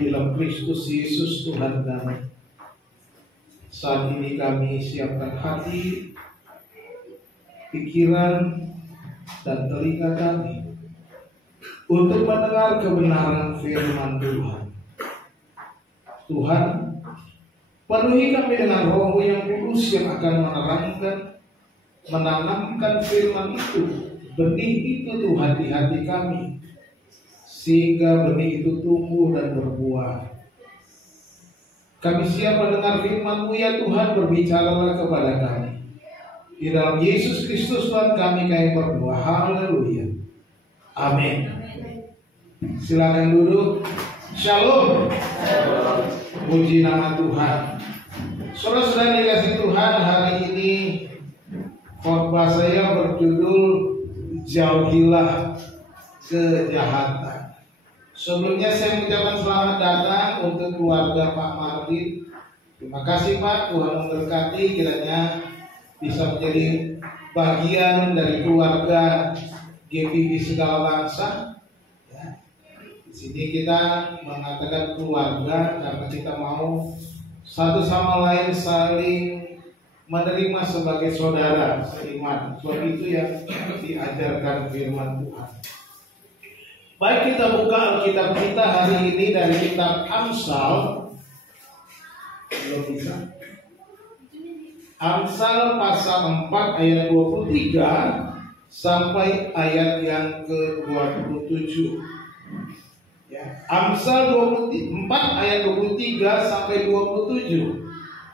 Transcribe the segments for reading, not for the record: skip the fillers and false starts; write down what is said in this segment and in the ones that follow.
kami dalam Kristus Yesus Tuhan kami. Saat ini kami siapkan hati, pikiran, dan telinga kami untuk mendengar kebenaran firman Tuhan. Tuhan, penuhi kami dengan Roh yang kudus yang akan menerangkan, menanamkan firman itu, benih itu Tuhan di hati kami, sehingga benih itu tumbuh dan berbuah. Kami siap mendengar firman-Mu ya Tuhan, berbicaralah kepada kami. Di dalam Yesus Kristus Tuhan kami berdoa. Haleluya. Amin. Silakan duduk. Shalom. Puji nama Tuhan. Saudara-saudara dikasih Tuhan, hari ini khotbah saya berjudul Jauhilah Kejahatan. Sebelumnya saya mengucapkan selamat datang untuk keluarga Pak Martin. Terima kasih Pak, Tuhan memberkati, kiranya bisa menjadi bagian dari keluarga GPB segala bangsa. Di sini kita mengatakan keluarga karena kita mau satu sama lain saling menerima sebagai saudara seiman. Sebab itu yang diajarkan firman Tuhan. Baik, kita buka Alkitab kita hari ini dari kitab Amsal. Belum bisa. Amsal pasal 4 ayat 23 sampai ayat yang ke-27. Ya, Amsal 4 ayat 23 sampai 27.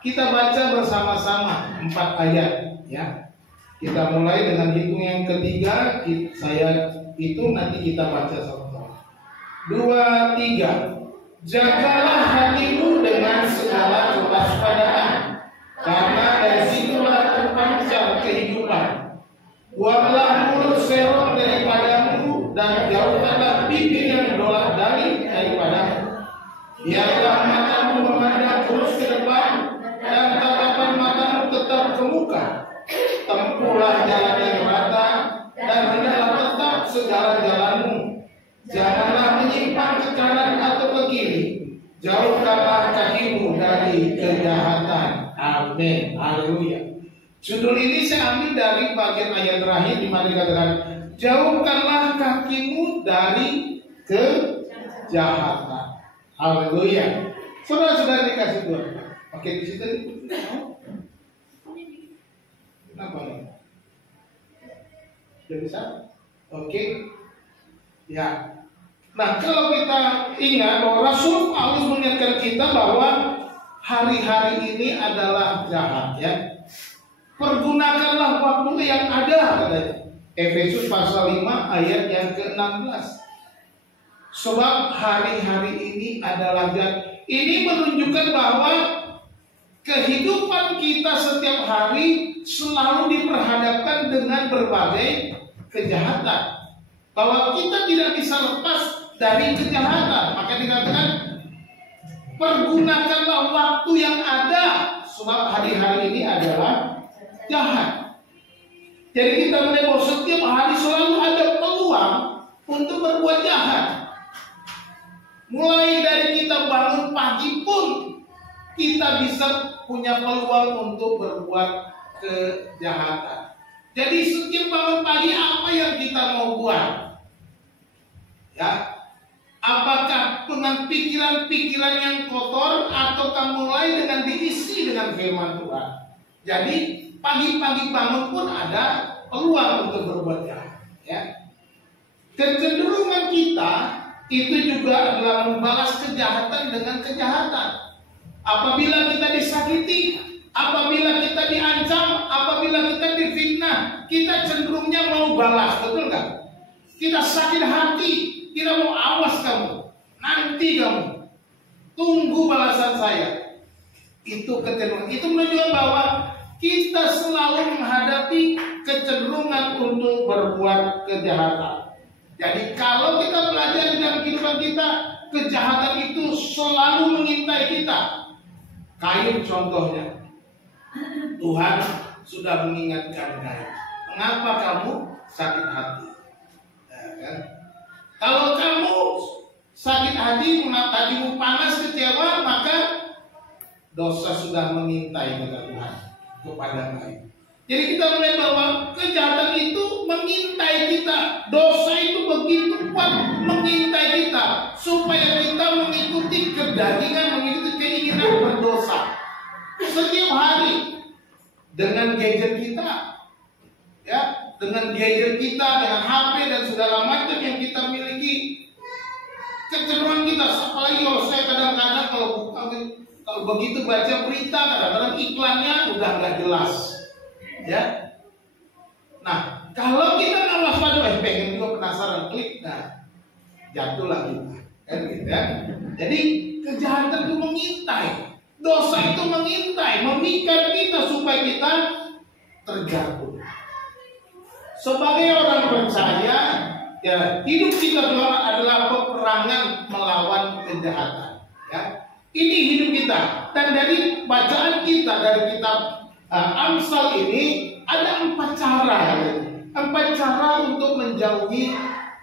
Kita baca bersama-sama 4 ayat, ya. Kita mulai dengan hitung yang ketiga, saya hitung, nanti kita baca sama-sama. 2, 3. Jagalah hatimu dengan segala kewaspadaan, karena dari situlah terpancar kehidupan. Buanglah mulut serong daripadamu, dan jauhkanlah bibir yang dolak-dalik daripadamu. Biarlah matamu memandang terus ke depan, dan tatapan matamu tetap ke muka. Tempuhlah jalan yang rata, dan hendaklah tetap segala jalanmu. Janganlah menyimpang ke kanan atau ke kiri. Jauhkanlah kakimu dari kejahatan. Amin. Haleluya. Judul ini saya ambil dari bagian ayat terakhir di mana dikatakan, jauhkanlah kakimu dari kejahatan. Haleluya. Saudara-saudara dikasih Tuhan. Oke, di situ. Kenapa ya? Sudah bisa? Oke. Ya. Nah, kalau kita ingat bahwa Rasul Paulus mengingatkan kita bahwa hari-hari ini adalah jahat, ya. Pergunakanlah waktu yang ada, katanya. Efesus pasal 5 ayat yang ke-16. Sebab hari-hari ini adalah jahat. Ini menunjukkan bahwa kehidupan kita setiap hari selalu diperhadapkan dengan berbagai kejahatan. Bahwa kita tidak bisa lepas dari kejahatan. Maka dikatakan, pergunakanlah waktu yang ada, sebab hari-hari ini adalah jahat. Jadi kita melihat bahwa setiap hari selalu ada peluang untuk berbuat jahat. Mulai dari kita bangun pagi pun kita bisa punya peluang untuk berbuat kejahatan. Jadi setiap bangun pagi apa yang kita mau buat? Ya, apakah dengan pikiran-pikiran yang kotor atau mulai dengan diisi dengan firman Tuhan? Jadi pagi-pagi bangun pun ada peluang untuk berbuat jahat. Ya, kecenderungan kita itu juga adalah membalas kejahatan dengan kejahatan. Apabila kita disakiti, apabila kita diancam, apabila kita difitnah, kita cenderungnya mau balas, betul nggak? Kita sakit hati, kita mau awas kamu, nanti kamu, tunggu balasan saya. Itu kecenderungan. Itu menunjukkan bahwa kita selalu menghadapi kecenderungan untuk berbuat kejahatan. Jadi kalau kita belajar dalam kehidupan kita, kejahatan itu selalu mengintai kita. Kain contohnya, Tuhan sudah mengingatkan Kain, mengapa kamu sakit hati? Ya, kan? Kalau kamu sakit hati, hatimu panas, kecewa, maka dosa sudah mengintai kata Tuhan kepada baik. Jadi kita melihat bahwa kejahatan itu mengintai kita, dosa itu begitu kuat mengintai kita, supaya kita mengikuti kedagingan, mengikuti keinginan berdosa setiap hari dengan gadget kita, ya, dengan gadget kita, dengan HP dan segala macam yang kita miliki. Kecenderungan kita, apalagi kalau saya kadang-kadang kalau begitu baca berita, kadang-kadang iklannya udah nggak jelas. Ya, nah kalau kita nggak waspada, pengen juga penasaran, klik, nah jatuhlah kita, kan gitu ya. Jadi kejahatan itu mengintai, dosa itu mengintai, memikat kita supaya kita terjatuh. Sebagai orang percaya, ya hidup kita adalah peperangan melawan kejahatan. Ya, ini hidup kita, dan dari bacaan kita dari kitab Amsal ini ada 4 cara, 4 cara untuk menjauhi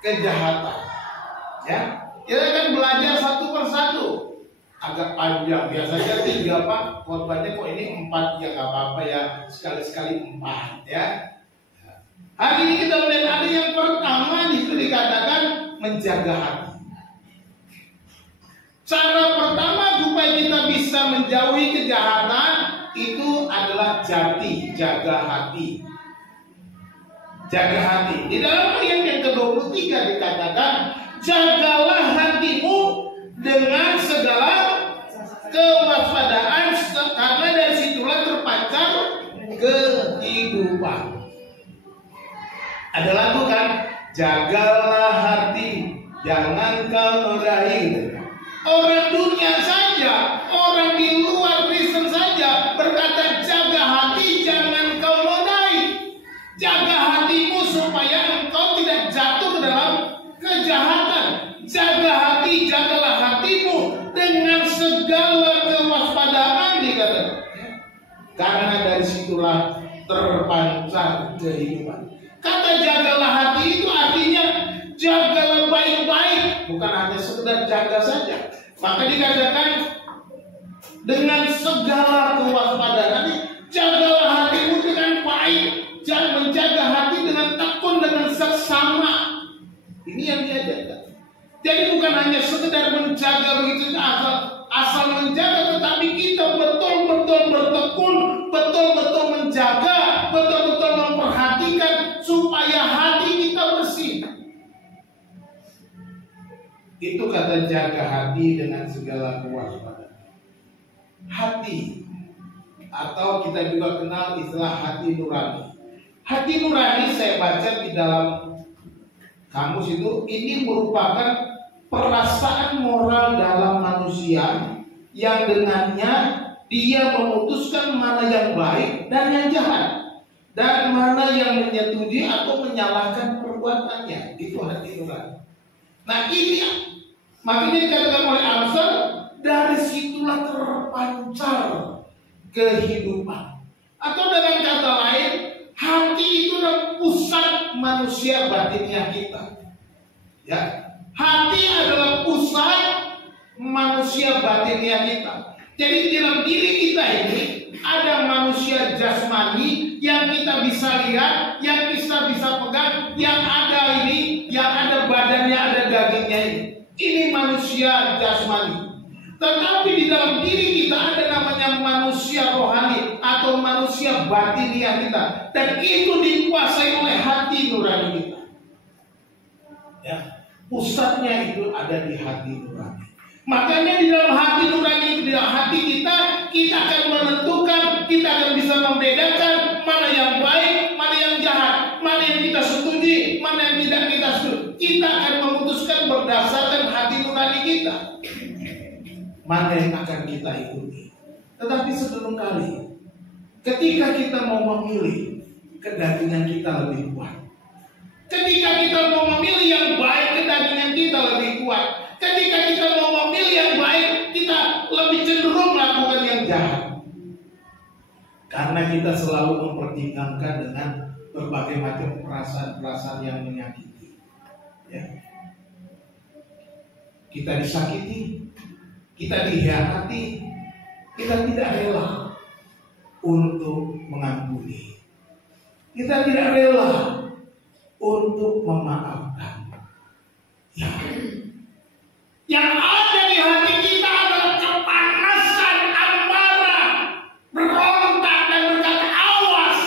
kejahatan. Ya, kita akan belajar satu persatu. Agak panjang, biasanya 3 Pak, korbannya kok ini 4, ya nggak apa-apa ya, sekali-sekali 4 ya. Hari ini kita melihat ada yang pertama itu dikatakan menjaga hati. Cara pertama supaya kita bisa menjauhi kejahatan itu adalah jaga hati. Jaga hati. Di dalam ayat yang ke-23 dikatakan, jagalah hatimu dengan segala kewaspadaan, karena dari situlah terpancar kehidupan. Ada lagu kan? Jagalah hati, jangan kau nodahi. Orang dunia saja, orang di luar Kristen saja berkata jaga hati, jangan kau nodai. Jaga hatimu supaya engkau tidak jatuh ke dalam kejahatan. Jaga hati, jagalah hatimu dengan segala kewaspadaan, dikatakan. Karena dari situlah terpancar kehidupan. Kata jagalah hati itu artinya jagalah baik-baik, bukan hanya sekedar jaga saja. Maka dikatakan dengan segala kewaspadaan, jagalah hatimu dengan baik, jangan menjaga hati dengan tekun, dengan seksama. Ini yang diajarkan. Jadi bukan hanya sekedar menjaga begitu asal menjaga, tetapi kita betul-betul bertekun, betul-betul menjaga, betul-betul memperhatikan supaya hati kita bersih. Itu kata jaga hati dengan segala kewaspadaan. Hati, atau kita juga kenal istilah hati nurani. Hati nurani saya baca di dalam kamus itu, ini merupakan perasaan moral dalam manusia yang dengannya dia memutuskan mana yang baik dan yang jahat, dan mana yang menyetujui atau menyalahkan perbuatannya. Itu hati nurani. Nah ini makanya dikatakan oleh Amsal, dari situlah terpancar kehidupan. Atau dengan kata lain, hati itu adalah pusat manusia batinnya kita. Ya, hati adalah pusat manusia batinnya kita. Jadi dalam diri kita ini ada manusia jasmani yang kita bisa lihat, yang kita bisa pegang, yang ada ini, yang ada badannya, ada dagingnya ini. Ini manusia jasmani. Tetapi di dalam diri kita ada namanya manusia rohani atau manusia batiniah kita, dan itu dikuasai oleh hati nurani kita. Ya, pusatnya itu ada di hati nurani. Makanya di dalam hati nurani, di dalam hati kita akan menentukan, kita akan bisa membedakan mana yang baik, mana yang jahat, mana yang kita setujui, mana yang tidak kita setujui. Kita akan memutuskan berdasarkan hati nurani kita, mana yang akan kita ikuti. Tetapi sebelum kali, ketika kita mau memilih, kedagingan kita lebih kuat. Ketika kita mau memilih yang baik, kedagingan kita lebih kuat. Ketika kita mau memilih yang baik, kita lebih cenderung melakukan yang jahat. Karena kita selalu mempertimbangkan dengan berbagai macam perasaan-perasaan yang menyakiti. Ya. kita disakiti, kita dikhianati, kita tidak rela untuk mengampuni. Kita tidak rela untuk memaafkan. Ya. Yang ada di hati kita adalah kepanasan, amarah, berontak dan berkata, awas,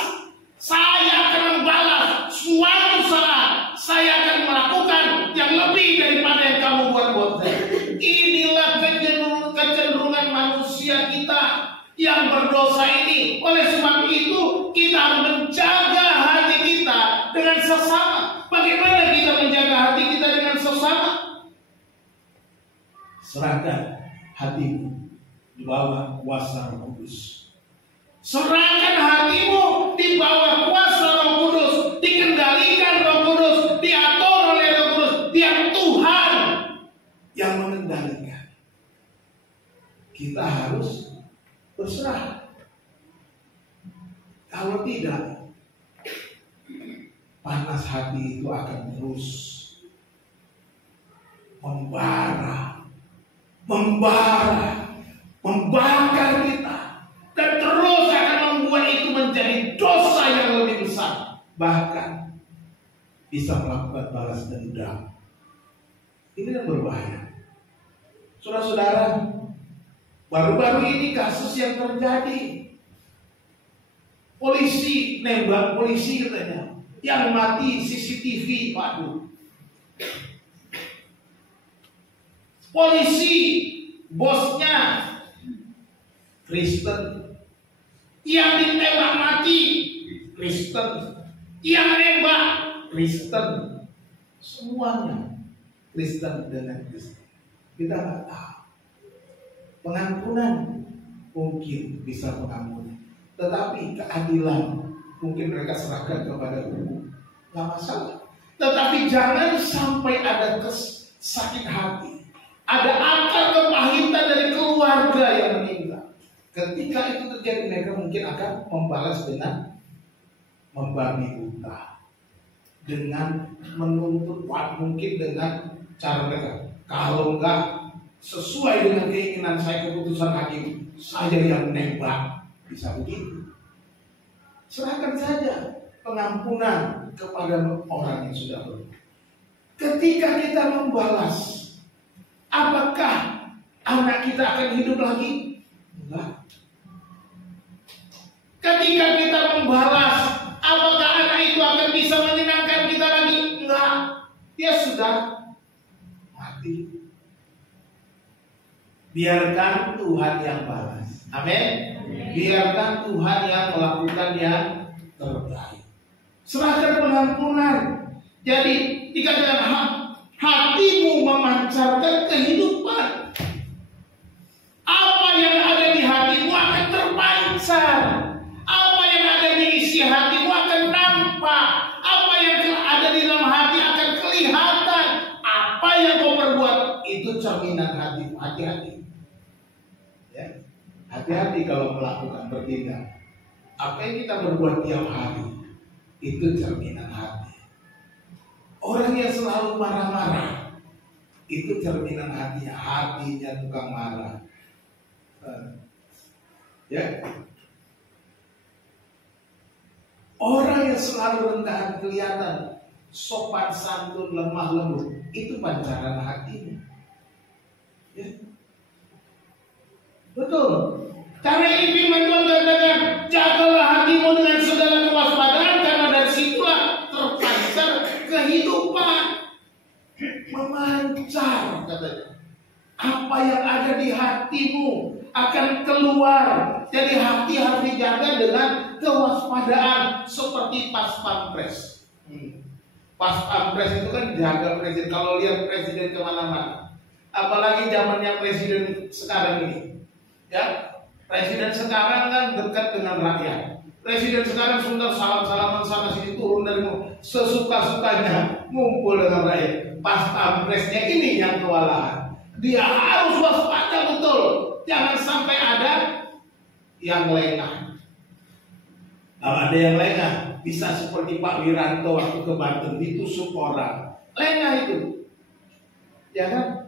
saya akan membalas. Suatu saat saya akan melakukan yang lebih daripada yang kamu buat saya. Inilah kecenderungan manusia kita yang berdosa ini. Oleh sebab itu kita harus menjaga hati kita dengan sesama. Bagaimana kita menjaga hati kita dengan sesama? Serahkan hatimu di bawah kuasa Roh Kudus. Serahkan hatimu di bawah kuasa Roh Kudus, dikendalikan Roh Kudus, diatur oleh Roh Kudus. Biar Tuhan yang mengendalikan. Kita harus berserah. Kalau tidak, panas hati itu akan terus membakar kita, dan terus akan membuat itu menjadi dosa yang lebih besar, bahkan bisa melakukan balas dendam. Ini yang berbahaya. Saudara-saudara, baru-baru ini kasus yang terjadi, polisi nembak polisi katanya, yang mati CCTV, waduh. Polisi bosnya Kristen, yang ditembak mati Kristen, yang nembak Kristen, semuanya Kristen dengan Kristen. Kita nggak tahu. Pengampunan mungkin bisa mengampuni, tetapi keadilan mungkin mereka serahkan kepada hukum, nggak masalah. Tetapi jangan sampai ada sakit hati, ada akar kepahitan dari keluarga yang meninggal. Ketika itu terjadi, mereka mungkin akan membalas dengan membabi buta, dengan menuntut, mungkin dengan cara mereka. Kalau enggak sesuai dengan keinginan saya, keputusan hakim, saya yang nembak. Bisa begitu. Serahkan saja pengampunan kepada orang yang sudah berbuat. Ketika kita membalas, apakah anak kita akan hidup lagi? Enggak. Ketika kita membalas, apakah anak itu akan bisa menyenangkan kita lagi? Enggak. Dia sudah mati. Biarkan Tuhan yang balas. Amin. Biarkan Tuhan yang melakukan yang terbaik. Serahkan pengampunan. Jadi dikatakan hatimu memancarkan kehidupan. Apa yang ada di hatimu akan terpancar. Apa yang ada di isi hatimu akan nampak. Apa yang ada di dalam hati akan kelihatan. Apa yang kau perbuat itu cerminan hatimu. Hati-hati. Ya. Hati-hati kalau melakukan bertindak. Apa yang kita berbuat tiap hari itu cerminan hati. Orang yang selalu marah-marah itu cerminan hatinya. Hatinya tukang marah. Ya. Orang yang selalu rendah kelihatan sopan santun, lemah lembut, itu pancaran hatinya. Ya. Betul. Karena ini firman Tuhan katakan, jagalah hatimu dengan segala kewaspadaan, karena dari situlah terpancar kehidupan. Memancar katanya. Apa yang ada di hatimu akan keluar. Jadi hati harus dijaga dengan kewaspadaan seperti pas pampres. Pas pampres itu kan jaga presiden. Kalau lihat presiden kemana-mana, apalagi zamannya presiden sekarang ini. Ya, presiden sekarang kan dekat dengan rakyat. Presiden sekarang sebentar salam-salaman sana sini, turun dari sesuka-sukanya, ngumpul dengan rakyat. Pas pampresnya ini yang kewalahan. Dia harus waspada betul. Jangan sampai ada yang lengah. Kalau ada yang lengah, bisa seperti Pak Wiranto waktu ke Banten ditusuk orang. Lengah itu. Ya kan?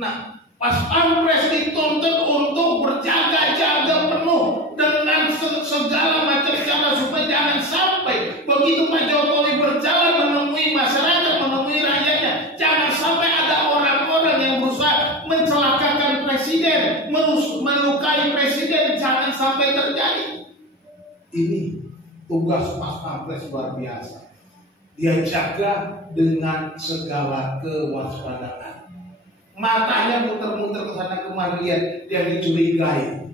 Nah, pas pampres dituntut untuk berjaga-jaga penuh dengan segala macam cara supaya jangan sampai begitu Pak Jokowi berjalan menemui masyarakat, menemui rakyatnya, jangan sampai ada orang-orang yang berusaha mencelakakan presiden, melukai presiden, jangan sampai terjadi. Ini tugas pas pampres luar biasa. Dia jaga dengan segala kewaspadaan. Matanya muter-muter ke sana kemari, dia dicurigai.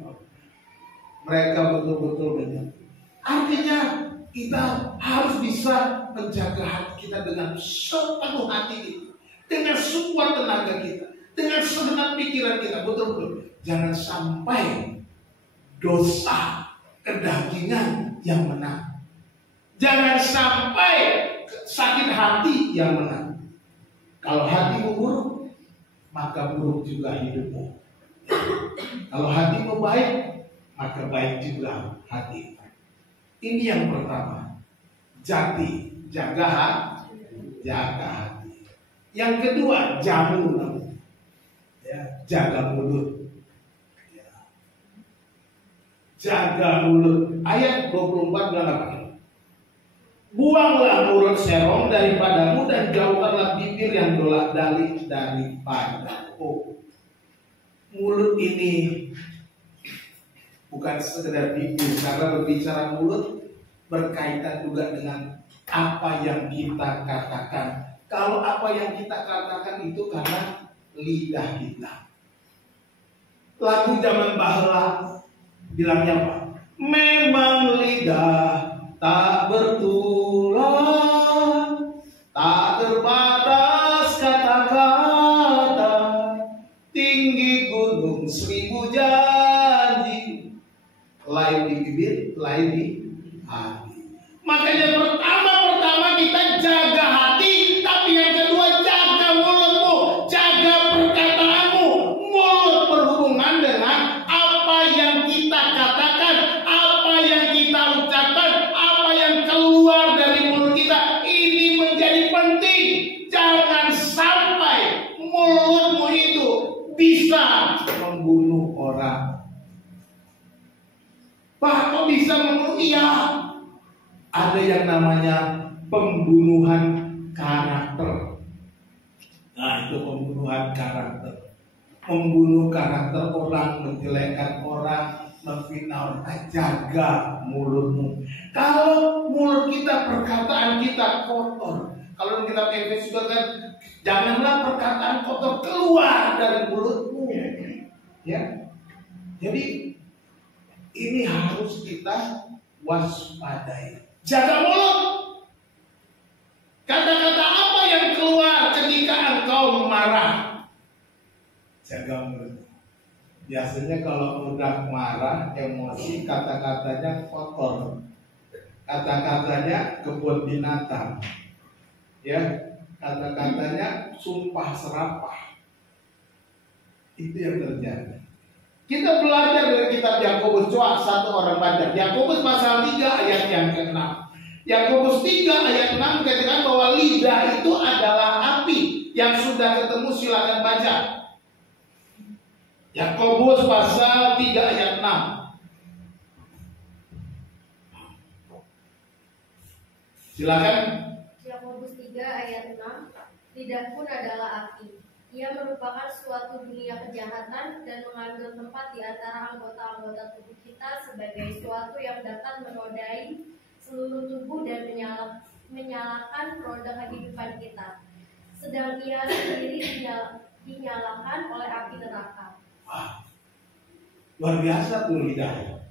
Mereka betul-betul banyak. Artinya kita harus bisa menjaga hati kita dengan sepenuh hati kita, dengan sekuat tenaga kita, dengan segenap pikiran kita, betul-betul. Jangan sampai dosa kedagingan yang menang. Jangan sampai sakit hati yang menang. Kalau hatimu buruk, maka buruk juga hidupmu. Kalau hatimu baik, maka baik juga hati. Ini yang pertama. Jaga hati. Yang kedua, jamu. Ya, jaga mulut. Ya. Jaga mulut. Ayat 24 bilang apa? Buanglah mulut serong daripadamu dan jauhkanlah bibir yang dolak-dalik daripadamu. Mulut ini bukan sekedar bibir, karena berbicara mulut berkaitan juga dengan apa yang kita katakan. Kalau apa yang kita katakan itu karena lidah kita. Lagu zaman bahla bilangnya apa? Memang lidah tak bertulang, tak terbatas kata-kata, tinggi gunung 1000 janji, lain di bibir, lain di hati. Makanya pertama kita jaga hati, tapi yang kedua jaga mulutmu, jaga perkataanmu. Mulut berhubungan dengan apa yang kita katakan, apa yang kita ucapkan, apa yang keluar dari mulut kita. Ini menjadi penting. Jangan sampai mulutmu itu bisa membunuh orang. Pak, kok bisa membunuh? Iya. Ada yang namanya pembunuhan karakter. Nah, itu pembunuhan karakter. Membunuh karakter orang, menjelekkan orang, memfitnah orang. Jaga mulutmu. Kalau mulut kita, perkataan kita kotor. Kalau kita Efesus juga kan, janganlah perkataan kotor keluar dari mulutmu. Ya. Jadi ini harus kita waspadai. Jaga mulut. Kata-kata apa yang keluar ketika engkau marah? Jaga mulut. Biasanya kalau udah marah, emosi, kata-katanya kotor. Kata-katanya kebun binatang. Ya, kata-katanya sumpah serapah. Itu yang terjadi. Kita belajar dari kitab Yakobus, coba satu orang baca. Yakobus pasal 3 ayat yang ke-6. Yakobus 3 ayat 6 katakan bahwa lidah itu adalah api. Yang sudah ketemu silakan baca. Yakobus pasal 3 ayat 6. Silakan. Yakobus 3 ayat 6. Lidah pun adalah api. Ia merupakan suatu dunia kejahatan dan mengambil tempat di antara anggota-anggota tubuh kita sebagai suatu yang dapat menodai seluruh tubuh dan menyalakan roda kehidupan kita. Sedang ia sendiri dinyalakan oleh api neraka. Wah, luar biasa tuh lidah.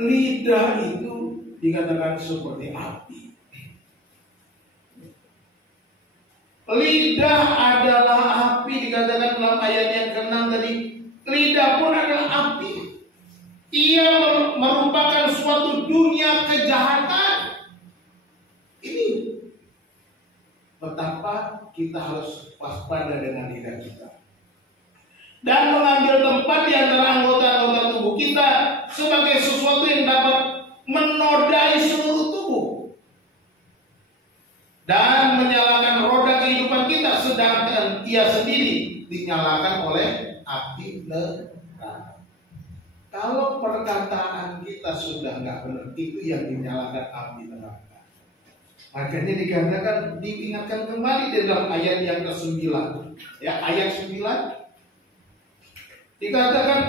Lidah itu dikatakan seperti api. Lidah adalah api, dikatakan dalam ayat yang ke-6 tadi. Lidah pun adalah api. Ia merupakan suatu dunia kejahatan. Ini betapa kita harus waspada dengan lidah kita. Dan mengambil tempat di antara anggota-anggota tubuh kita sebagai sesuatu yang dapat menodai seluruh tubuh. Dan menyalakan roda kehidupan kita, sedangkan ia sendiri dinyalakan oleh api neraka. Kalau perkataan kita sudah nggak benar, itu yang dinyalakan api neraka. Makanya dikatakan, diingatkan kembali di dalam ayat yang ke-9. Ya, ayat 9 dikatakan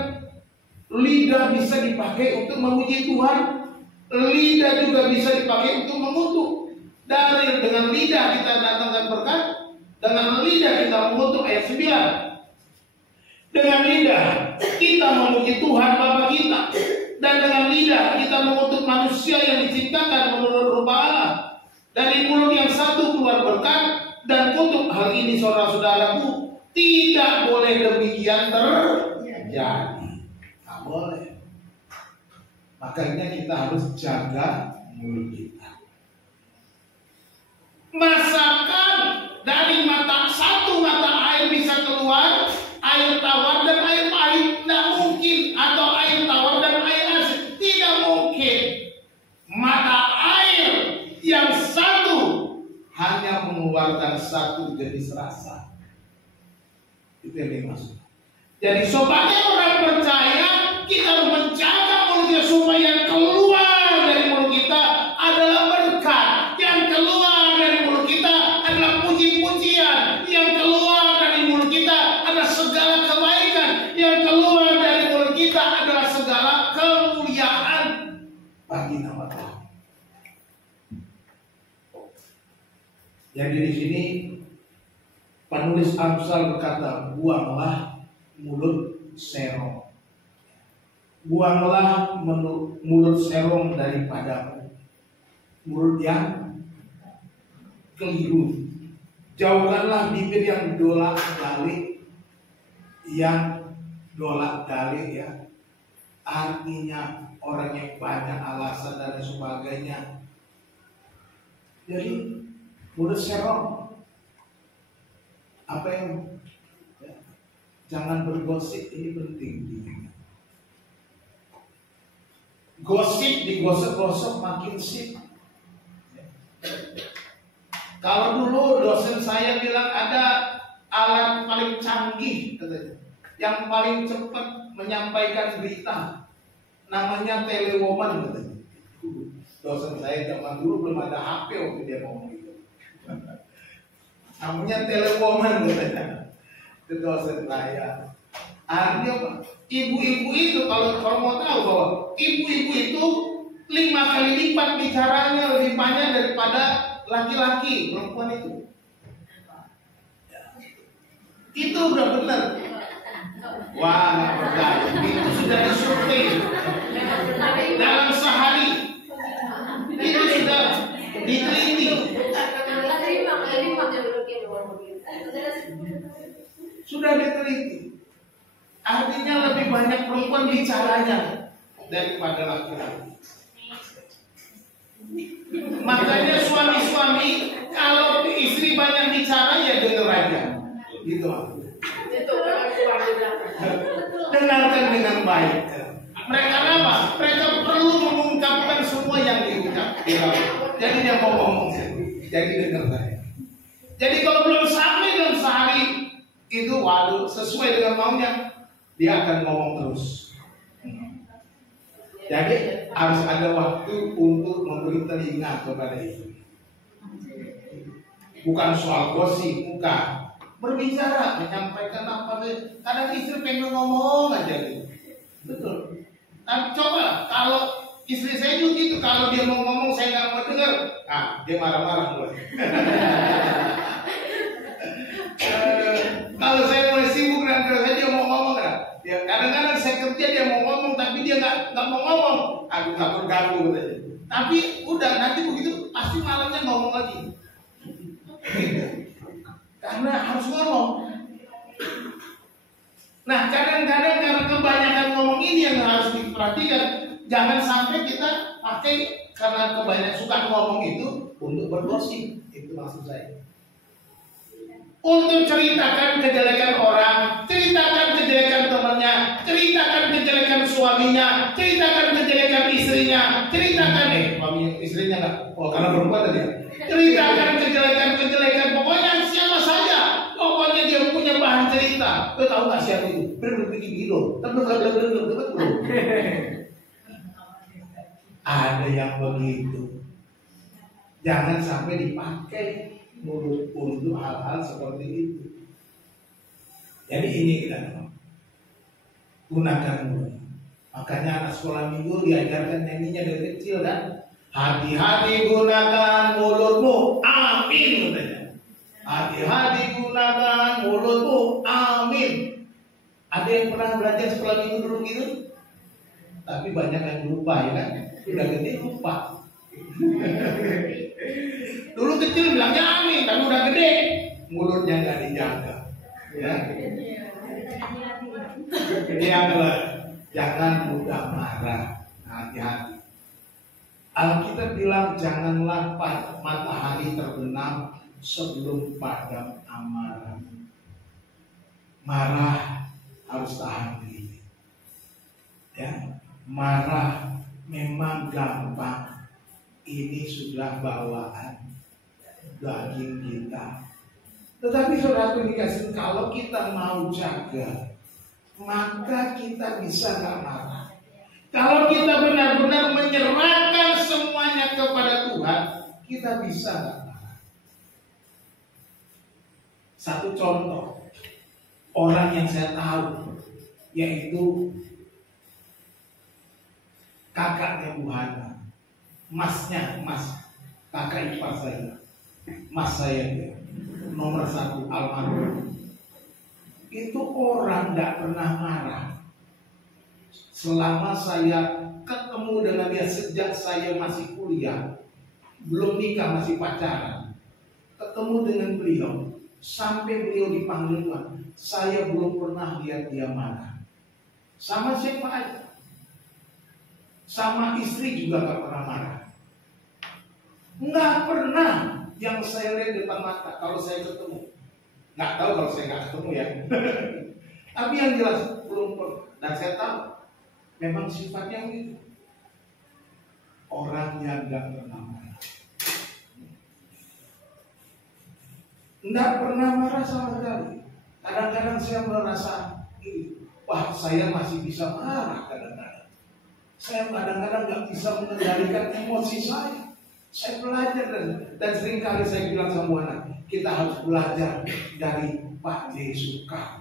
lidah bisa dipakai untuk memuji Tuhan, lidah juga bisa dipakai untuk mengutuk. Dengan lidah kita datangkan berkat, dengan lidah kita mengutuk. Ayat 9, dengan lidah kita memuji Tuhan Bapa kita, dan dengan lidah kita mengutuk manusia yang diciptakan menurut rupa Allah. Dari mulut yang satu keluar berkat dan kutuk. Hal ini saudara-saudaraku tidak boleh demikian terjadi. Tak boleh. Makanya kita harus jaga mulut kita. Masakan dari satu mata air bisa keluar air tawar dan air pahit. Tidak mungkin. Atau air tawar dan air asin. Tidak mungkin. Mata air yang satu hanya mengeluarkan satu jenis rasa. Itu yang dimaksud. Jadi sebagai orang percaya, kita harus menjaga mulutnya supaya yang keluar dari mulut kita adalah berkat. Yang keluar dari mulut kita adalah puji-pujian. Yang keluar dari mulut kita adalah segala kebaikan. Yang keluar dari mulut kita adalah segala kemuliaan bagi nama Tuhan. Jadi di sini penulis Amsal berkata, buanglah mulut serong. Buanglah mulut serong daripadamu. Mulut yang keliru. Jauhkanlah bibir yang dolak-balik. Yang dolak-balik ya. Artinya orang yang banyak alasan dan sebagainya. Jadi mulut serong. Apa yang ya, jangan bergosip, ini penting. Gosip digosok-gosok makin sip. Kalau dulu dosen saya bilang ada alat paling canggih katanya, yang paling cepat menyampaikan berita, namanya telewoman katanya. Dosen saya zaman dulu belum ada HP waktu dia ngomong itu. Namanya telewoman katanya. Itu dosen saya. Artinya apa? Ibu-ibu itu kalau mau tahu bahwa ibu-ibu itu 5 kali lipat bicaranya lebih banyak daripada laki-laki, perempuan itu. Itu udah benar. Wah, nggak percaya. Itu sudah disurvei dalam sehari. Itu sudah diteliti. Sudah diteliti. Artinya lebih banyak perempuan bicaranya daripada laki-laki. Makanya suami-suami kalau istri banyak bicara ya dengar aja. Gitu. Dengarkan dengan baik. Mereka apa? Mereka perlu mengungkapkan semua yang diucap. Jadi dia mau ngomong. Jadi dengar saya. Jadi kalau belum sampai dalam sehari itu waduh sesuai dengan maunya, dia akan ngomong terus. Jadi harus ada waktu untuk memberi telinga kepada istri. Bukan soal gosip, bukan. Berbicara, menyampaikan apa saja. Kadang istri pengen ngomong aja gitu. Betul. Tapi coba kalau istri saya juga gitu, kalau dia mau ngomong saya nggak mau dengar, dia marah-marah mulai. Kalau saya mulai sibuk dan kerja dia mau ngomong kan? Ya kadang-kadang saya kerja dia mau ngomong tapi dia nggak mau ngomong, aku nggak terganggu katanya. Tapi udah nanti begitu pasti malamnya ngomong lagi. Karena harus ngomong. Nah kadang-kadang karena kebanyakan ngomong ini yang harus diperhatikan. Jangan sampai kita pakai karena kebanyakan suka ngomong itu untuk bergosip. Itu maksud saya. Untuk ceritakan kejelekan orang, ceritakan kejelekan temannya, ceritakan kejelekan suaminya, ceritakan kejelekan istrinya, ceritakan suami istrinya nggak? Oh karena perempuan tadi. Ceritakan kejelekan, pokoknya siapa saja, pokoknya dia punya bahan cerita. Kau tahu nggak siapa itu? Begini. Ada yang begitu. Jangan sampai dipakai mulut untuk hal-hal seperti itu. Jadi ini kita gunakan mulut. Makanya anak sekolah minggu diajarkan nyanyinya dari kecil kan. Hati-hati gunakan mulutmu, amin. Hati-hati gunakan mulutmu, amin. Ada yang pernah belajar sekolah minggu dulu gitu? Tapi banyak yang lupa ya kan. Udah gede lupa. Dulu kecil bilangnya amin, tapi udah gede mulutnya nggak dijaga. Ya. Jangan mudah marah. Hati-hati. Alkitab bilang janganlah matahari terbenam sebelum padam amarah. Marah harus tahan diri. Ya, marah memang gampang. Ini sudah bawaan daging kita. Tetapi saudara dikasih, kalau kita mau jaga, maka kita bisa nggak marah. Kalau kita benar-benar menyerahkan semuanya kepada Tuhan, kita bisa nggak marah. Satu contoh, orang yang saya tahu, yaitu kakaknya Bu Hana, kakak ipar saya, mas saya dia, nomor 1 almarhum. Itu orang nggak pernah marah. Selama saya ketemu dengan dia sejak saya masih kuliah, belum nikah, masih pacaran, ketemu dengan beliau sampai beliau dipanggil Tuhan, saya belum pernah lihat dia marah. Sama siapa aja, sama istri juga gak pernah marah. Nggak pernah yang saya lihat depan mata kalau saya ketemu. Nggak tahu kalau saya nggak ketemu ya. Tapi yang jelas belum pernah. Dan saya tahu memang sifatnya begitu. Orang yang nggak pernah marah. Nggak pernah marah sama sekali. Kadang-kadang saya merasa wah saya masih bisa marah kadang-kadang. Saya kadang-kadang nggak bisa mengendalikan emosi saya. Saya belajar dan seringkali saya bilang sama anak, kita harus belajar dari Pak J. Suka.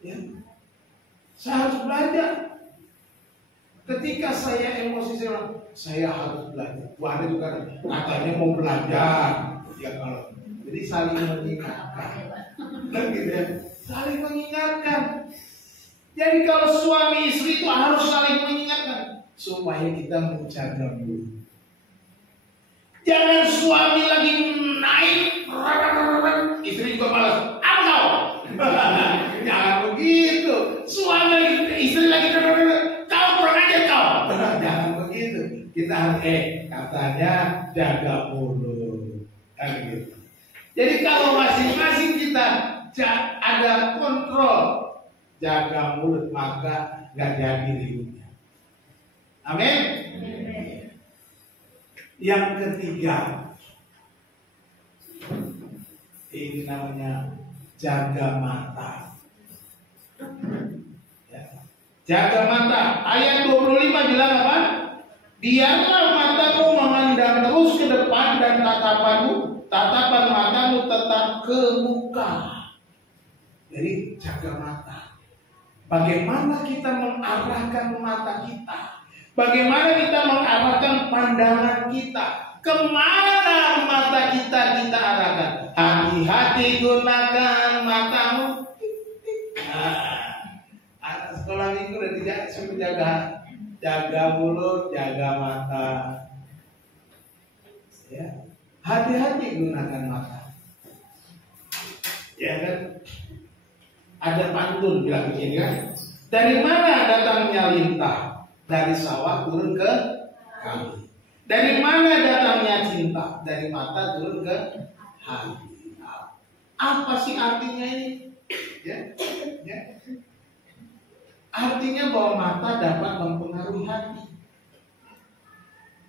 Ya. Saya harus belajar. Ketika saya emosi, saya harus belajar. Wah, ada juga katanya mau belajar. Ya kalau jadi saling mengingatkan. Gitu ya. Saling mengingatkan. Jadi kalau suami istri itu harus saling mengingatkan supaya kita menjaga mulut. Jangan suami lagi naik, istri juga malas. Apa kau? Jangan begitu. Suami lagi, istri lagi, kau kurang aja kau. Jangan begitu. Kita harus katanya jaga mulut. Kan gitu. Jadi kalau masing-masing kita ada kontrol jaga mulut, maka nggak jadi ributnya. Amin. Yang ketiga, ini namanya jaga mata. Ya. Jaga mata. Ayat 25 bilang apa? Biarlah matamu memandang terus ke depan dan tatapan matamu tetap ke muka. Jadi jaga mata. Bagaimana kita mengarahkan mata kita? Bagaimana kita mengarahkan pandangan kita? Kemana mata kita arahkan? Hati-hati gunakan matamu. Anak sekolah minggu udah tidak suruh jaga mulut, jaga mata. Ya, hati-hati gunakan mata. Ya kan? Ada pantun bilang begini kan? Dari mana datangnya lintah? Dari sawah turun ke kami. Dari mana datangnya cinta? Dari mata turun ke hati. Apa sih artinya ini? Ya. Artinya bahwa mata dapat mempengaruhi hati.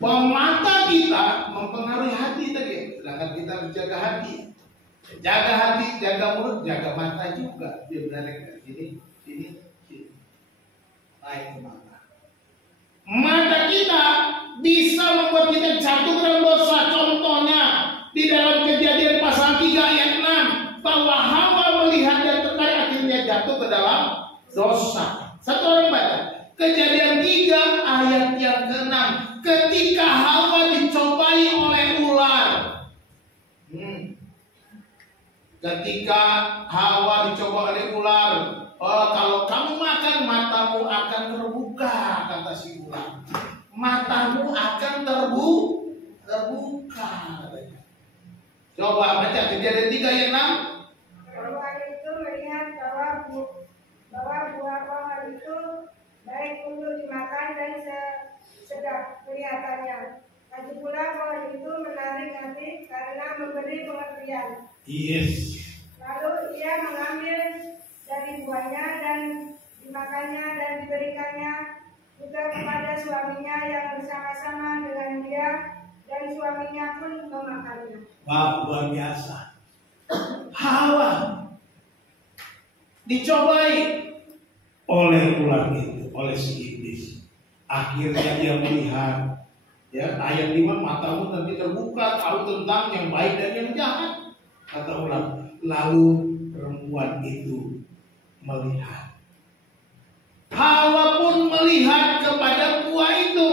Bahwa mata kita mempengaruhi hati tadi. Sedangkan kita menjaga hati. Jaga hati, jaga mulut, jaga mata juga. Dia benar ini naik ke mata. Mata kita bisa membuat kita jatuh dalam dosa. Contohnya di dalam Kejadian pasal 3 ayat 6 bahwa Hawa melihat dan tertarik akhirnya jatuh ke dalam dosa. Satu orang baca Kejadian 3 ayat yang ke-6. Ketika Hawa dicobai oleh ular. Ketika Hawa dicoba oleh ular, oh, kalau kamu makan matamu akan terbuka, kata si ular. Matamu akan terbuka. Coba baca Kejadian 3 ayat 6. Ular itu melihat bahwa buah pohon itu baik untuk dimakan dan sedap kelihatannya. Lagi pula pohon itu menarik hati karena memberi pengertian. Yes. Lalu ia mengambil dari buahnya dan dimakannya dan diberikannya juga kepada suaminya yang bersama-sama dengan dia, dan suaminya pun memakannya. Wah, luar biasa. Hawa dicobai oleh ular itu, oleh si iblis. Akhirnya dia melihat, ya, ayat 5, matamu nanti terbuka, tahu tentang yang baik dan yang jahat, kata ular. Lalu perempuan itu melihat. Hawa pun melihat kepada buah itu.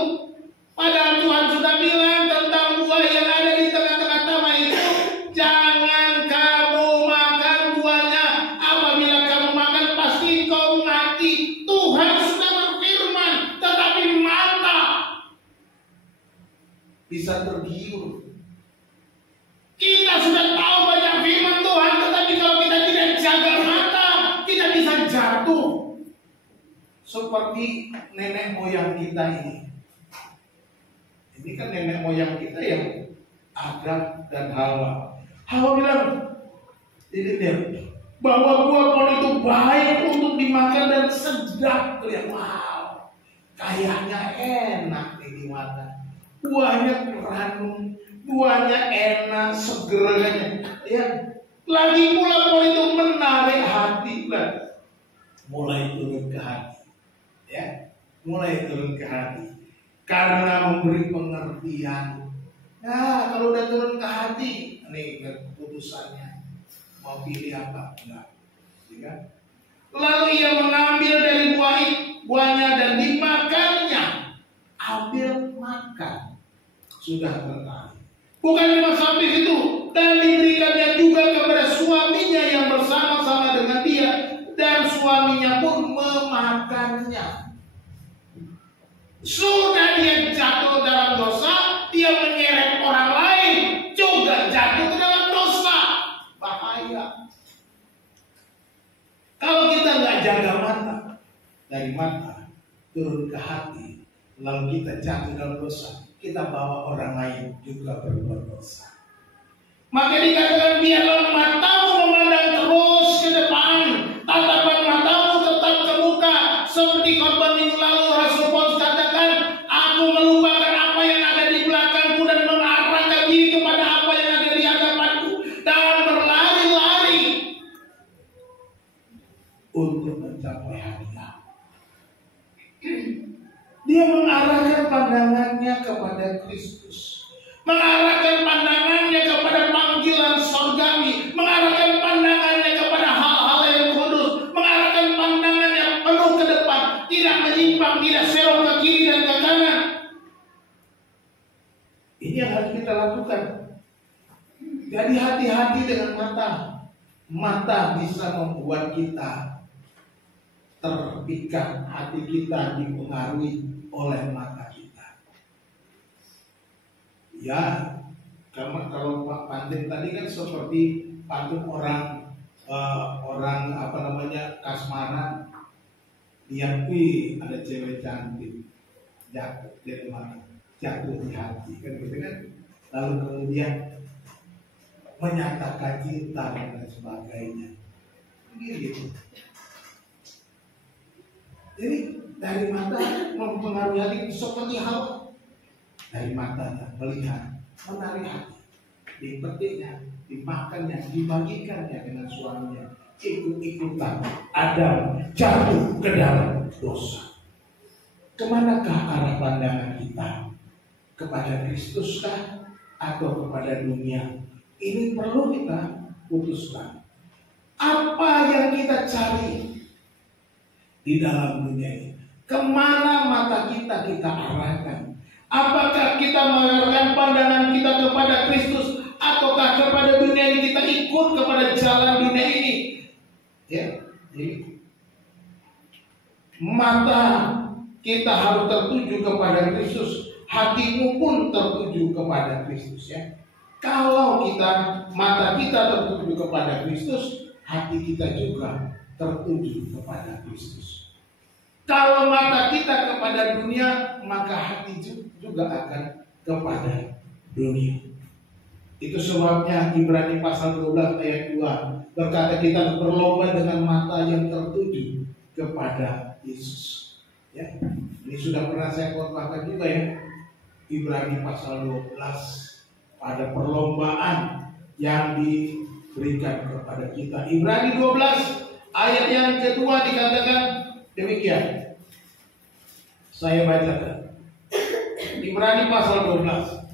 Padahal Tuhan sudah bilang tentang buah yang ada di tengah-tengah taman itu, jangan kamu makan buahnya. Apabila kamu makan pasti kau mati. Tuhan sudah berfirman, tetapi mata bisa tergiur. Kita sudah tahu banyak firman Tuhan, tetapi kalau kita tidak jaga mata, kita bisa jatuh seperti nenek moyang kita ini. Ini kan nenek moyang kita yang Adam dan Hawa. Hawa bilang, bahwa buah pohon itu baik untuk dimakan dan sedap. Lihat, wow, kayaknya enak nih dimakan. Buahnya ranum, buahnya enak, segernya. Ya, lagi pula pohon itu menarik hati. Mulai turun ke hati. Ya, mulai turun ke hati karena memberi pengertian. Nah, kalau udah turun ke hati, nih keputusannya mau pilih apa enggak, ya. Lalu ia mengambil dari buahnya dan dimakannya. Ambil makan, sudah tertarik. Bukan cuma sampai itu, dan diberikannya juga kepada suaminya yang bersama-sama dengan dia, dan suaminya pun memakannya. Sudah dia jatuh dalam dosa, dia menyeret orang lain juga jatuh ke dalam dosa. Bahaya. Kalau kita nggak jaga mata, dari mata turun ke hati, lalu kita jatuh dalam dosa, kita bawa orang lain juga berbuat dosa. Maka dikatakan biarlah matamu memandang terus ke depan, tatapan matamu tetap terbuka. Seperti khotbah minggu lalu Rasul Paulus katakan, aku melupakan apa yang ada di belakangku dan mengarahkan diri kepada apa yang ada di hadapanku dan berlari-lari untuk mencapai hadiah. Dia mengarahkan pandangannya kepada Kristus, mengarahkan pandangannya kepada panggilan sorgawi, mengarahkan pandangannya kepada hal-hal yang kudus, mengarahkan pandangannya penuh ke depan, tidak menyimpang, tidak serong ke kiri dan ke kanan. Ini yang harus kita lakukan. Jadi hati-hati dengan mata. Mata bisa membuat kita terpikat, hati kita dipengaruhi oleh mata kita. Ya, kalau Pak Pantin tadi kan seperti pantun orang apa namanya kasmaran, lihat ada cewek cantik, jatuh dari mana, jatuh di hati, kan gitu kan. Lalu kemudian menyatakan cinta dan sebagainya, gitu. Jadi dari mata mempengaruhi hati seperti Hawa. Dari matanya melihat, menarik hati. dipetiknya, dimakannya, dibagikannya dengan suaminya. Ikut-ikutan Adam jatuh ke dalam dosa. Kemanakah arah pandangan kita? Kepada Kristus kah atau kepada dunia? Ini perlu kita putuskan. Apa yang kita cari di dalam dunia ini? Kemana mata kita arahkan? Apakah kita mengarahkan pandangan kita kepada Kristus ataukah kepada dunia ini? Kita ikut kepada jalan dunia ini. Ya, jadi mata kita harus tertuju kepada Kristus, hatimu pun tertuju kepada Kristus ya. Kalau mata kita tertuju kepada Kristus, hati kita juga tertuju kepada Kristus. Kalau mata kita kepada dunia, maka hati juga akan kepada dunia. Itu sebabnya Ibrani pasal 12 ayat 2 berkata kita berlomba dengan mata yang tertuju kepada Yesus. Ya, ini sudah pernah saya khotbahkan juga ya. Ibrani pasal 12 pada perlombaan yang diberikan kepada kita. Ibrani 12 ayat yang kedua dikatakan demikian. Saya bacakan. Ibrani pasal 12.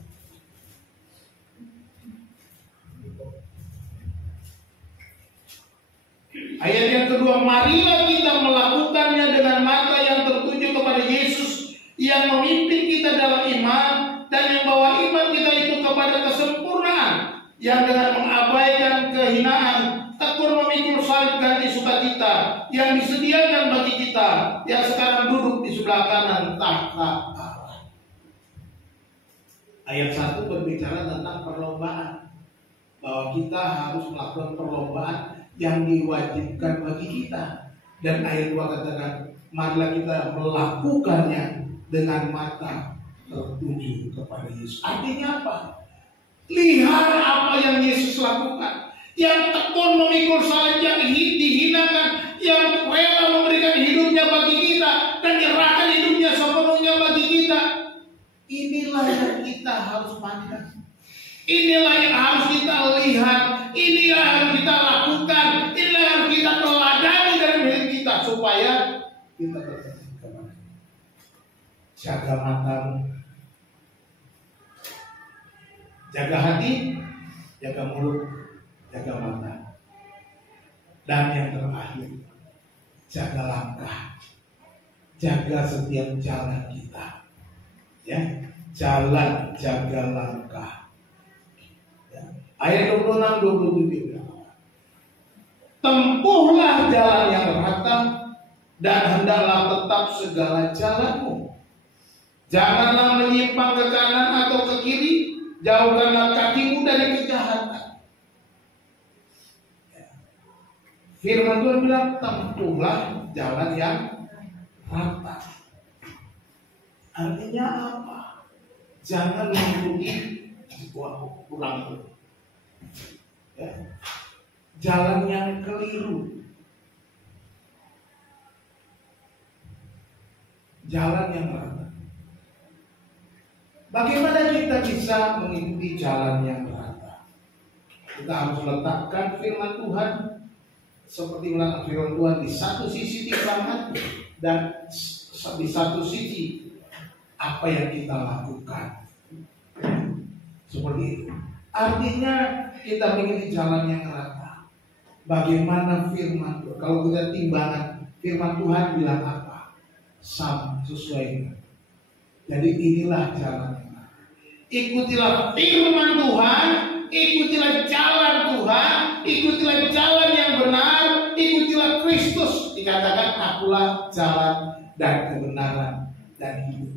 Ayat yang kedua, marilah kita melakukannya dengan mata yang tertuju kepada Yesus yang memimpin kita dalam iman dan yang bawa iman kita itu kepada kesempurnaan, yang dengan mengabaikan kehinaan tekun memikul salib ganti sukacita yang disediakan bagi kita yang sekarang duduk di sebelah kanan tahta Allah. Ayat 1 berbicara tentang perlombaan, bahwa kita harus melakukan perlombaan yang diwajibkan bagi kita. Dan ayat 2 katakan, marilah kita melakukannya dengan mata tertuju kepada Yesus. Artinya apa? Lihat apa yang Yesus lakukan, yang tekun memikul salib, yang dihinakan, yang rela memberikan hidupnya bagi kita dan menyerahkan hidupnya sepenuhnya bagi kita. Inilah yang kita harus pandang. Inilah yang harus kita lihat. Inilah yang harus kita lakukan. Inilah yang harus kita teladani dalam hidup kita supaya kita berkata kepada jaga matamu, jaga hati, jaga mulut, jaga mata. Dan yang terakhir, jaga langkah, jaga setiap jalan kita. Ya, jalan, jaga langkah. Ayat 26-27. Tempuhlah jalan yang rata dan hendaklah tetap segala jalanmu. Janganlah menyimpang ke kanan atau ke kiri. Jauhkanlah kakimu dari kejahatan. Firman Tuhan bilang tempuhlah jalan yang rata. Artinya apa? Jangan mengikuti kurang. Ya. Jalan yang keliru, jalan yang rata. Bagaimana kita bisa mengikuti jalan yang rata? Kita harus letakkan firman Tuhan seperti meletakkan firman Tuhan di satu sisi timbangan dan di satu sisi apa yang kita lakukan. Seperti itu. Artinya kita mengikuti jalan yang rata. Bagaimana firman Tuhan? Kalau kita timbangan, firman Tuhan bilang apa? Sama, sesuai. Jadi inilah jalan yang rata. Ikutilah firman Tuhan, ikutilah jalan Tuhan, ikutilah jalan yang benar, ikutilah Kristus. Dikatakan akulah jalan dan kebenaran dan hidup.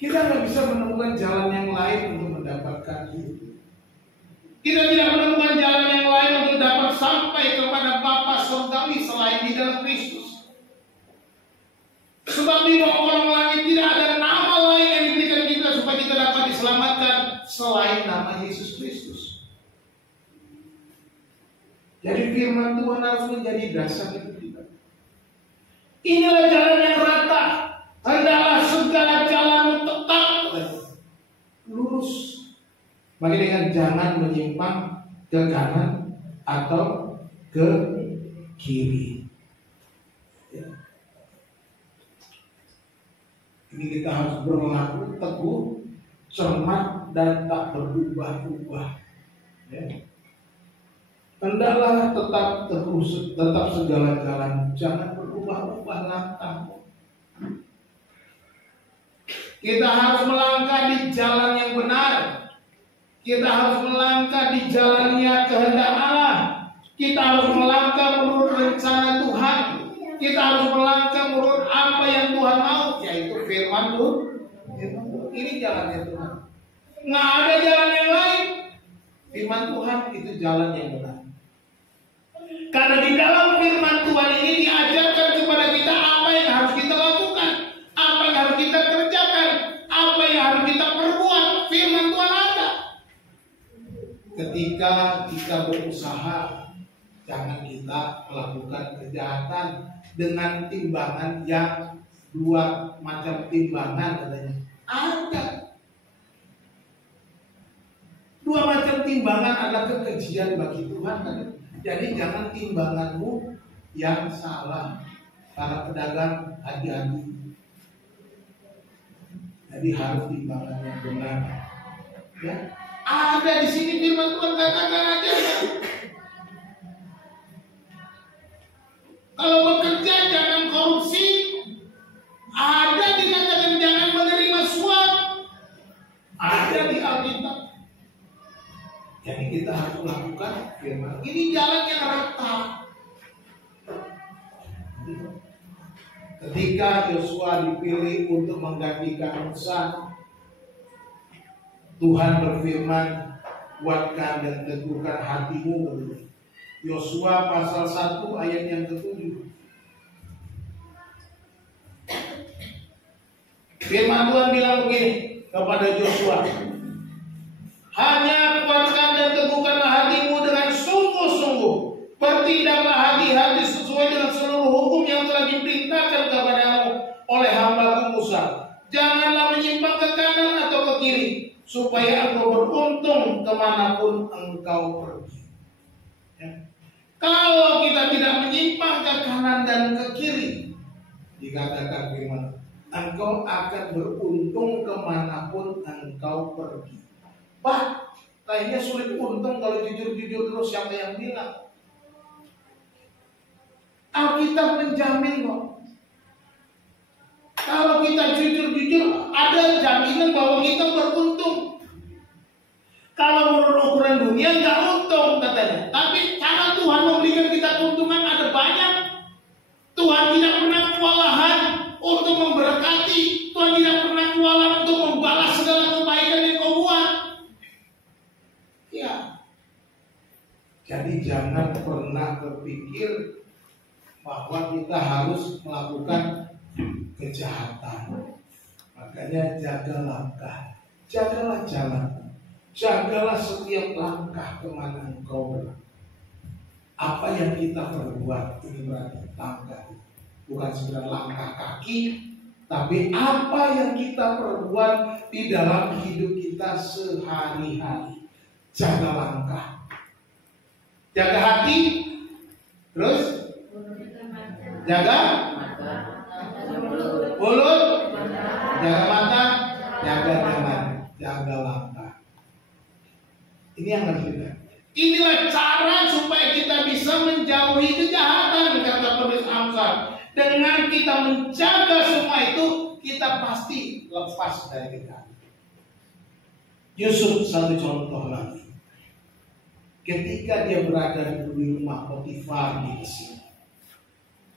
Kita nggak bisa menemukan jalan yang lain untuk mendapatkan hidup. Kita tidak menemukan jalan yang lain untuk dapat sampai kepada Bapa surgawi selain di dalam Kristus. Sebab di bawah kolong langit tidak ada nama lain yang diberikan kita supaya kita dapat diselamatkan selain nama Yesus Kristus. Jadi firman Tuhan harus menjadi dasar hidup kita. Inilah jalan yang rata. Hendaklah segala jalan tetap lurus. Makanya dengan jangan menyimpang ke kanan atau ke kiri. Ya. Ini kita harus berlaku teguh, cermat, dan tak berubah-ubah. Ya. Hendaklah tetap teguh, tetap segala-jalan, jangan berubah-ubah langkah. Kita harus melangkah di jalan yang benar. Kita harus melangkah di jalannya kehendak Allah. Kita harus melangkah menurut rencana Tuhan. Kita harus melangkah menurut apa yang Tuhan mau, yaitu firman Tuhan. Ini jalannya Tuhan. Nggak ada jalan yang lain. Firman Tuhan itu jalan yang benar. Karena di dalam firman Tuhan ini diajarkan kepada kita apa yang harus kita lakukan, apa yang harus kita kerjakan, apa yang harus kita perbuat. Firman Tuhan ada. Ketika kita berusaha, jangan kita melakukan kejahatan dengan timbangan yang dua macam timbangan katanya. Ada. Dua macam timbangan adalah kekejian bagi Tuhan. Jadi jangan timbanganmu yang salah. Para pedagang hati-hati. Jadi harus timbangan yang benar. Ya. Ada di sini firman Tuhan katakan aja. Kalau bekerja jangan korupsi. Ada dikatakan jangan menerima suap. Ada di Alkitab. Jadi kita harus melakukan firman. Ini jalan yang rata. Ketika Yosua dipilih untuk menggantikan Musa, Tuhan berfirman, kuatkan dan teguhkan hatimu. Yosua pasal 1 ayat yang ke-7. Firman Tuhan bilang begini kepada Yosua, hanya kuatkan dan teguhkanlah hatimu dengan sungguh-sungguh. Bertindaklah hati-hati sesuai dengan seluruh hukum yang telah diperintahkan kepadamu oleh hamba-Ku Musa. Janganlah menyimpang ke kanan atau ke kiri, supaya engkau beruntung kemanapun engkau pergi. Ya. Kalau kita tidak menyimpang ke kanan dan ke kiri, dikatakan firman, engkau akan beruntung kemanapun engkau pergi. Bah, kayaknya sulit untung kalau jujur-jujur terus, siapa yang bilang? Alkitab menjamin kok. Kalau kita jujur-jujur, ada jaminan bahwa kita beruntung. Kalau menurut ukuran dunia nggak untung katanya. Tapi cara Tuhan memberikan kita keuntungan ada banyak. Tuhan tidak pernah kewalahan untuk memberkati. Tuhan tidak pernah kewalahan untuk membalas segala kebaikan yang kau buat. Ya. Jadi jangan pernah berpikir bahwa kita harus melakukan kejahatan. Makanya jaga langkah, jagalah jalan, jagalah setiap langkah kemana engkau berlangkah. Apa yang kita perbuat ini berarti langkah, bukan sekedar langkah kaki, tapi apa yang kita perbuat di dalam hidup kita sehari-hari. Jaga langkah, jaga hati, terus jaga mulut, jaga mata, jaga tangan, jaga langkah. Ini yang harus kita. Inilah cara supaya kita bisa menjauhi kejahatan, kata penulis Amsal. Dengan kita menjaga semua itu, kita pasti lepas dari kejahatan. Yusuf satu contoh lagi. Ketika dia berada di rumah Potifar di Mesir,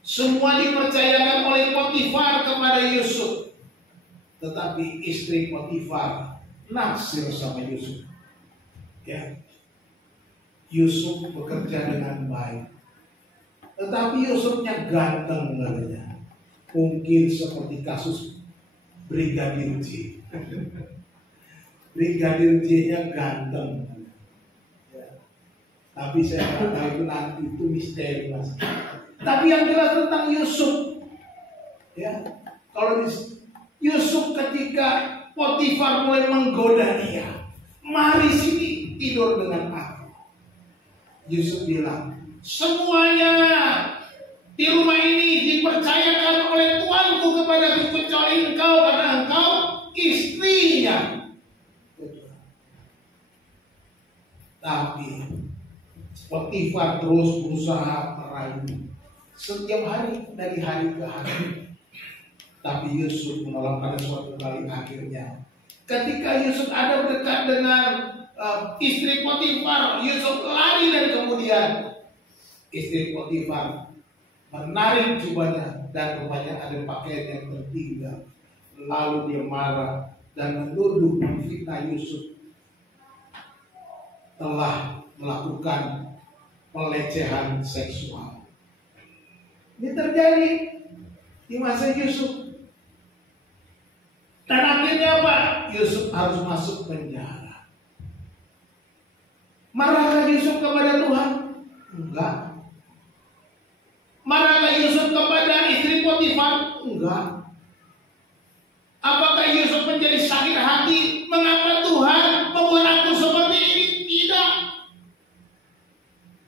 semua dipercayakan oleh Potifar kepada Yusuf. Tetapi istri Potifar naksir sama Yusuf. Ya. Yusuf bekerja dengan baik. Tetapi Yusufnya ganteng katanya. Mungkin seperti kasus Brigadir J. Brigadir J-nya ganteng. Ya. Tapi saya nggak tahu itu nanti, itu misteri mas. Tapi yang jelas tentang Yusuf, ya, kalau Yusuf ketika Potifar mulai menggoda dia, mari sini tidur dengan aku. Yusuf bilang, semuanya di rumah ini dipercayakan oleh tuanku kepadaku kecuali engkau, karena engkau istrinya. Tapi Potifar terus berusaha merayu setiap hari, dari hari ke hari. Tapi Yusuf menolak. Pada suatu kali akhirnya, ketika Yusuf ada dekat dengan istri Potifar, Yusuf lari dan kemudian istri Potifar menarik jubahnya dan rupanya ada pakaian yang tertinggal. Lalu dia marah dan menuduh menfitnah Yusuf telah melakukan pelecehan seksual. Ini terjadi di masa Yusuf. Dan akhirnya apa? Yusuf harus masuk penjara. Marahkah Yusuf kepada Tuhan? Enggak. Marahkah Yusuf kepada istri Potifar? Enggak. Apakah Yusuf menjadi sakit hati? Mengapa Tuhan membuat aku seperti ini? Tidak.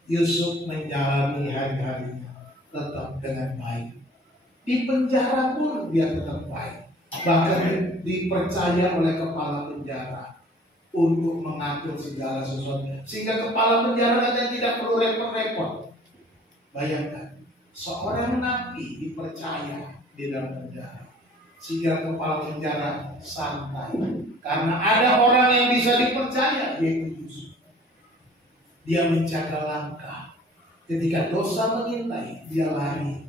Yusuf menjalani hari-harinya tetap dengan baik. Di penjara pun dia tetap baik. Bahkan dipercaya oleh kepala penjara untuk mengatur segala sesuatu, sehingga kepala penjara katanya tidak perlu repot-repot. Bayangkan, seorang nabi dipercaya di dalam penjara, sehingga kepala penjara santai, karena ada orang yang bisa dipercaya, yaitu Yusuf. Dia menjaga langkah. Ketika dosa mengintai, dia lari.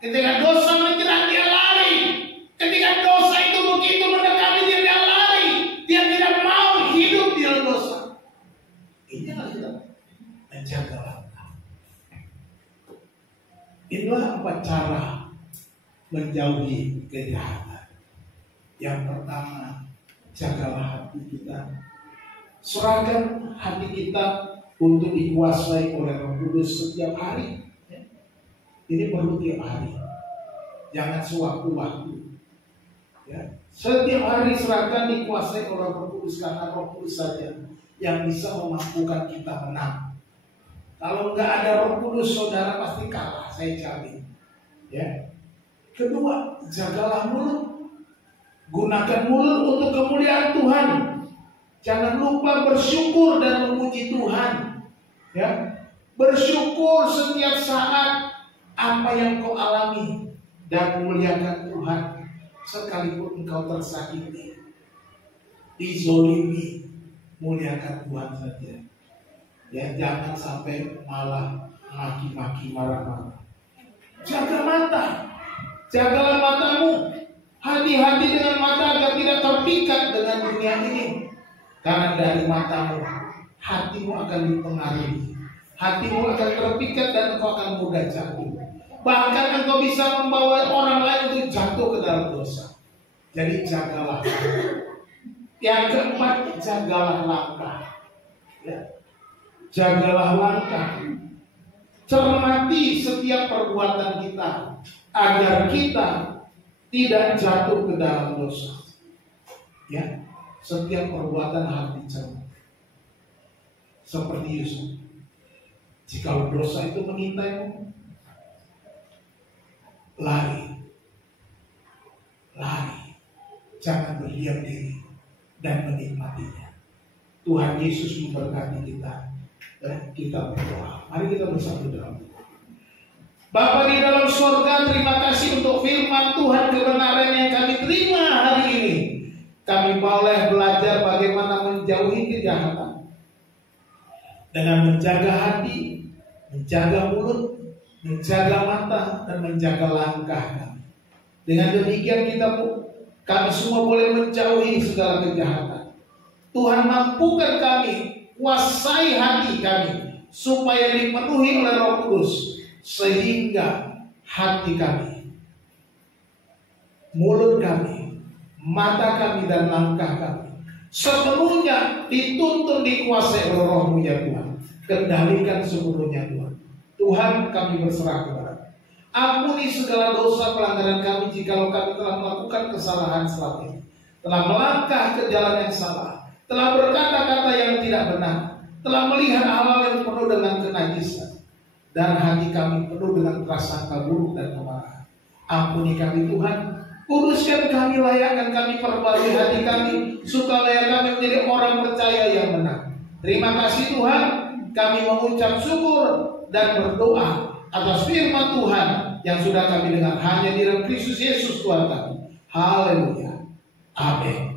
Ketika dosa menjerat, dia lari. Ketika dosa itu begitu mendekati, dia lari. Dia tidak mau hidup di dalam dosa. Ini harus kita menjaga langkah. Inilah 4 cara menjauhi kejahatan. Yang pertama, jagalah hati kita. Serahkan hati kita untuk dikuasai oleh Roh Kudus setiap hari. Ini perlu tiap hari. Jangan sewaktu-waktu. Ya. Setiap hari serahkan, dikuasai oleh Roh Kudus, karena Roh Kudus saja yang bisa memampukan kita menang. Kalau nggak ada Roh Kudus, saudara pasti kalah, saya jamin. Ya. Kedua, jagalah mulut. Gunakan mulut untuk kemuliaan Tuhan. Jangan lupa bersyukur dan memuji Tuhan. Ya, bersyukur setiap saat apa yang kau alami dan muliakan Tuhan sekalipun engkau tersakiti, dizolimi, muliakan Tuhan saja. Ya, jangan sampai malah maki-maki, marah-marah. Jaga mata, jagalah matamu. Hati-hati dengan mata agar tidak terpikat dengan dunia ini. Karena dari matamu, hatimu akan dipengaruhi. Hatimu akan terpikat dan engkau akan mudah jatuh. Bahkan engkau bisa membawa orang lain untuk jatuh ke dalam dosa. Jadi jagalah. Yang keempat, jagalah langkah. Ya. Jagalah langkah. Cermati setiap perbuatan kita agar kita tidak jatuh ke dalam dosa. Ya. Setiap perbuatan harus dicermati. Seperti Yusuf. Jika dosa itu mengintaimu, lari. Jangan berdiam diri dan menikmatinya. Tuhan Yesus memberkati kita. Dan kita berdoa. Mari kita bersatu dalam doa. Bapa di dalam surga, terima kasih untuk firman Tuhan, kebenaran yang kami terima hari ini. Kami boleh belajar bagaimana menjauhi kejahatan dengan menjaga hati, menjaga mulut, menjaga mata, dan menjaga langkah kami. Dengan demikian kami semua boleh menjauhi segala kejahatan. Tuhan mampukan kami, kuasai hati kami, supaya dipenuhi oleh Roh Kudus, sehingga hati kami, mulut kami, mata kami, dan langkah kami sepenuhnya dituntun, dikuasai oleh Roh-Mu ya Tuhan. Kendalikan sepenuhnya Tuhan. Tuhan, kami berserah kepada. Ampuni segala dosa pelanggaran kami jikalau kami telah melakukan kesalahan selama ini, telah melangkah ke jalan yang salah, telah berkata-kata yang tidak benar, telah melihat hal-hal yang penuh dengan kenajisan, dan hati kami penuh dengan prasangka buruk dan kemarahan. Ampuni kami Tuhan, kuduskan kami, layakkan kami, perbarui hati kami, supaya kami menjadi orang percaya yang benar. Terima kasih Tuhan, kami mengucap syukur dan berdoa atas firman Tuhan yang sudah kami dengar hanya di dalam Kristus Yesus Tuhan kami. Haleluya. Amin.